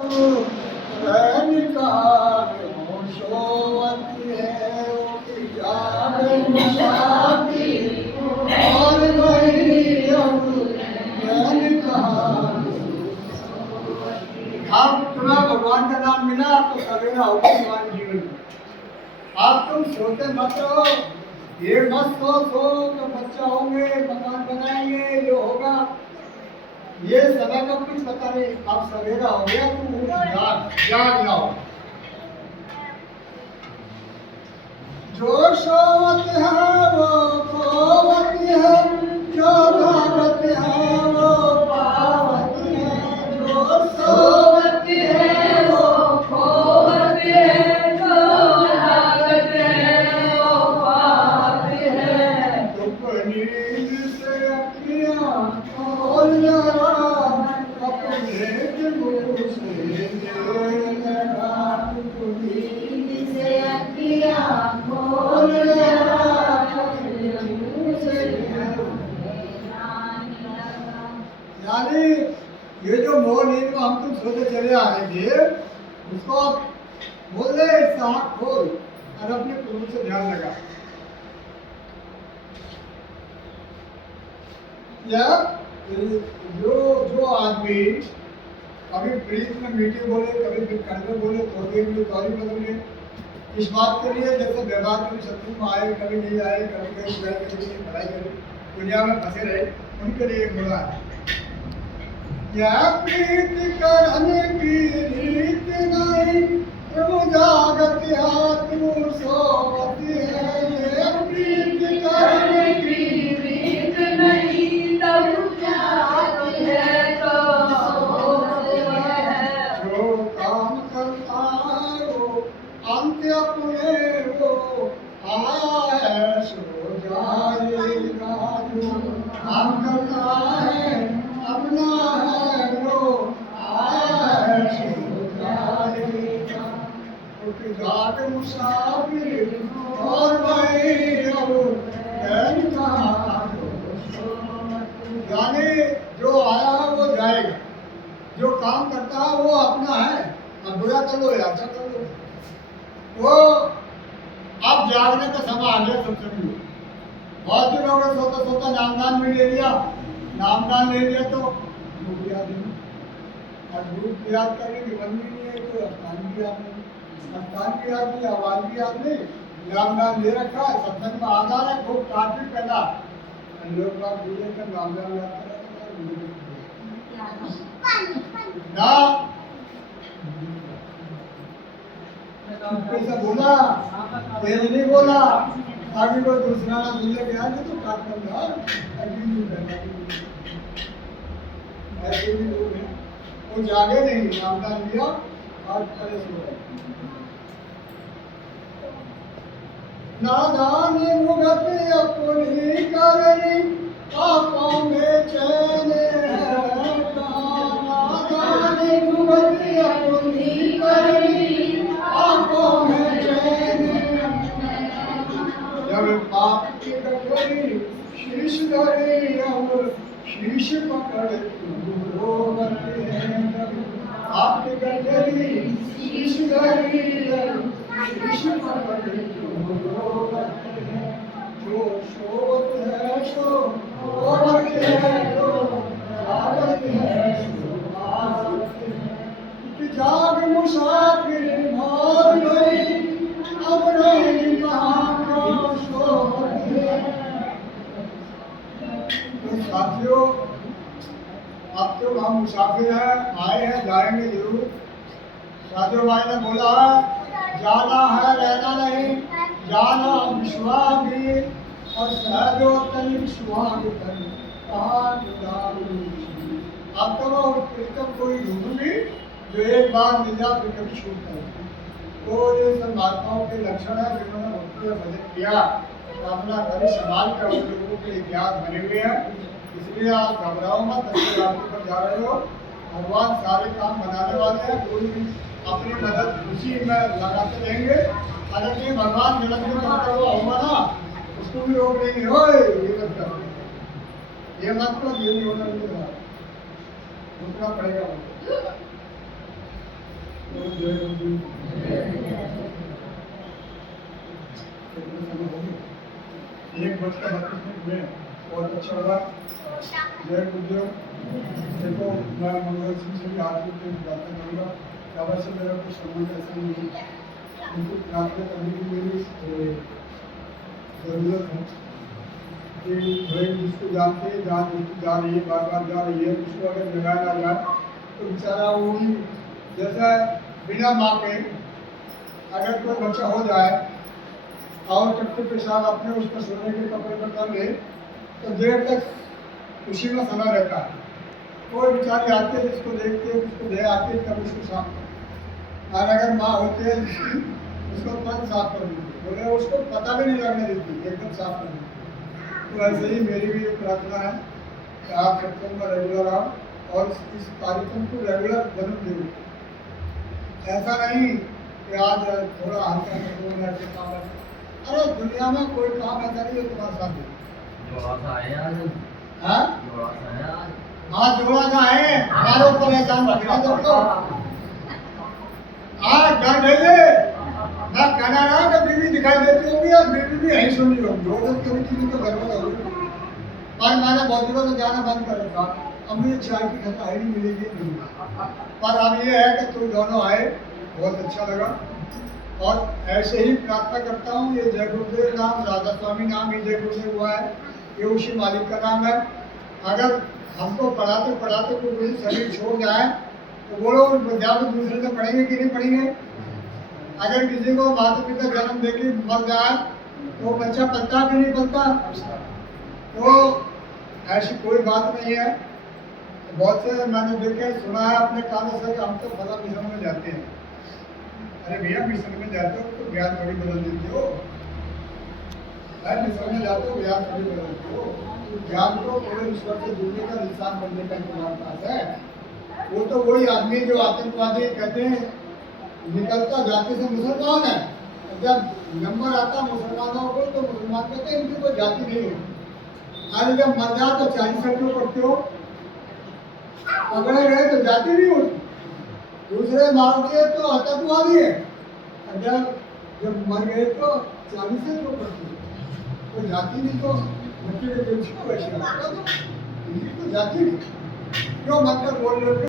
भगवान का नाम मिला तो सवेरा होगा तुम्हारे जीवन में। आप तुम सोते मत रहो, ये मत सोचो तो बच्चा होंगे, मकान बनाएंगे, ये होगा, ये समय का कुछ पता नहीं। अब सवेरा हो गया, तुम जाग जाओ। जो सोवत है वो खोवत है, जो जागत है वो पावत है। जो सोवत है वो खोवत है, जो जागत है वो पावत है। तुम नींद से अखियाँ खोल जरा, अपने मुँह से लगा। तुम नींद से अखियाँ यानी ये जो मोह नींद में हम तुम सोते चले आएंगे, उसको आप बोल दे आँख खोल और अपने प्रभु से ध्यान लगा। या जो जो आदमी कभी प्रीत में मीठी बोले, कभी कड़वे बोले, थोड़ी में गौरी बदले, इस बात के लिए जैसे व्यवहार कभी शत्रु में आए, कभी नहीं आए, कभी कहीं बुराई कभी नहीं भलाई कभी दुनिया में फंसे रहे, उनके लिए बोला है क्या प्रीत करने की रीत नहीं, प्रभु जागत आत्म सोवत है। ये प्रीत करने की रीत नहीं, प्रभु जागत है तो सोवत है। जो काम करता है वो अंत अपने वो आया है सो जाएगा। जो काम करता है अपना है वो आया है सो जाएगा। उठ जाग मुसाफिर और भाई अब चैन कहाँ। यानी जो आया है वो जाएगा, जो काम करता है वो अपना है। अब बुरा करो या अच्छा करो, वो अब जागने का समय आ गया। सब समझो, बहुत दिन हो गए सोता सोता नामदान भी ले लिया, नामदान ले लिया तो धूप याद नहीं, और धूप याद करने की मन भी नहीं है तो स्थान भी याद नहीं, स्थान भी याद नहीं, आवाज भी याद नहीं, नामदान ले रखा है, सत्संग में आधार है, खूब काफी पैदा लोग बात बोले तो नामदान याद ना कैसा बोला, तेज नहीं बोला, आगे कोई दूसरा ना बोले गया तो काट कर यार अभी नहीं करना। ऐसे भी लोग हैं, वो जागे नहीं, नामदान लिया और खड़े सो गए। नादान मुगत अपनी करनी, पापों में चैन है कहाँ। नादान मुगत अपनी करनी, पापों में चैन है। जब पाप की कटोरी शीश धरी, अब शीश पकड़ रोवत है। पाप की कटोरी शीश धरी, अब शीश पकड़ रोवत है। जो सोवत है सो रोवत है, जो जागत है सो पावत है। जाग मुसाफिर भाग गई, अब रही कहाँ को सोवत है। तो साथियों, अब तो हम मुसाफिर हैं, आए हैं, जाएंगे जरूर। साधु भाई ने बोला जाना है रहना नहीं, जाना विश्वामी और सहजो तनि विश्वामी तनि कहाँ। अब तो वो एकदम कोई ढूंढूंगी जो एक बार मिल जाए फिर कभी छूट नहीं। तो ये सब महात्माओं के लक्षण है जिन्होंने भक्ति में भजन किया, तो अपना घर संभाल कर उन लोगों के इतिहास बने हुए हैं। इसलिए आप घबराओ मत, अच्छी रास्ते पर जा रहे हो, भगवान सारे काम बनाने वाले हैं, कोई भी अपनी मदद उसी में लगाते रहेंगे। हालांकि भगवान जन्म में करता हुआ होगा ना, उसको भी रोक देंगे, ओए ये मत कर, ये मत कर, ये नहीं होना, रुकना पड़ेगा। जय गुरुदेव। एक बज का 32 मिनट में बहुत अच्छा लगा। जय गुरुदेव। देखो मैं मंगल सिंह से भी हाथ जोड़ के प्रार्थना करूँगा, बाबा से मेरा कुछ संबंध ऐसा नहीं है, उनको प्रार्थना करने की मेरी ज़रूरत है कि भाई जिसको जानते हैं, जहाँ जिसको जा रही है, बार बार जा रही है, उसको अगर जगाया ना जाए तो बेचारा वो भी जैसा बिना माँ के अगर कोई बच्चा हो जाए और टट्टी पेशाब अपने उस पर सोने के कपड़े पर कर ले तो देर तक उसी में सना रहता है। कोई बेचारी आती है जिसको देखती है, उसको दे आती है, तब उसको साफ कर। और अगर माँ होती है जिसकी, उसको तुरंत साफ कर देती है, बोले उसको पता भी नहीं लगने देती, एकदम साफ कर देती। तो ऐसे ही मेरी भी एक प्रार्थना है कि आप सत्संग में रेगुलर आओ और इस कार्यक्रम को रेगुलर जन्म दो। ऐसा नहीं कि आज थोड़ा हल्का ऐसे काम है। अरे दुनिया में कोई काम ऐसा नहीं है तुम्हारे साथ जोड़ा सा है आज। हाँ जोड़ा सा है आज। हाँ जोड़ा सा है, हमारे ऊपर एहसान रखना दोस्तों। आज डर गए मैं कहना रहा कि बीवी दिखाई देती होगी और बीवी भी यही सुनी होगी, वो लोग कभी चीज़ तो गड़बड़ होगी। पर मैंने बहुत दिनों से जाना बंद कर रखा, अब मुझे चाय की खाता ही नहीं मिलेगी। पर अब ये है कि तुम दोनों आए, बहुत अच्छा लगा। और ऐसे ही प्रार्थना करता हूँ, ये जय गुरुदेव नाम, राधा स्वामी नाम ही जय गुरुदेव हुआ है, ये उसी मालिक का नाम है। अगर हमको पढ़ाते पढ़ाते कोई शरीर छोड़ जाए तो वो लोग विद्यार्थी दूसरे से पढ़ेंगे कि नहीं पढ़ेंगे। अगर किसी को माता पिता जन्म देके मर जाए तो बच्चा पलता भी नहीं पलता। तो ऐसी कोई बात नहीं है। बहुत से मैंने देखे सुना है अपने कानों से, हम तो फला मिशन में जाते हैं। अरे भैया मिशन में जाते हो तो ज्ञान थोड़ी बदल देते हो, मिशन में जाते हो ज्ञान थोड़ी बदल देते हो। ज्ञान को पूरे ईश्वर से जुड़ने का, इंसान बनने का तुम्हारे पास है। वो तो वही आदमी जो आतंकवादी कहते हैं निकलता जाति से मुसलमान है, जब नंबर आता मुसलमानों को तो मुसलमान कहते हैं इनकी कोई जाति नहीं है। अरे जब मर जाओ तो 40 क्यों पढ़ते हो, पकड़े गए तो जाति नहीं होती, दूसरे मार दिए तो आतंकवादी है। जब मर गए तो 40 से क्यों पढ़ते हो, कोई जाति नहीं तो बच्चे के दिल से वैसे तो जाति नहीं क्यों मतलब बोल रहे थे।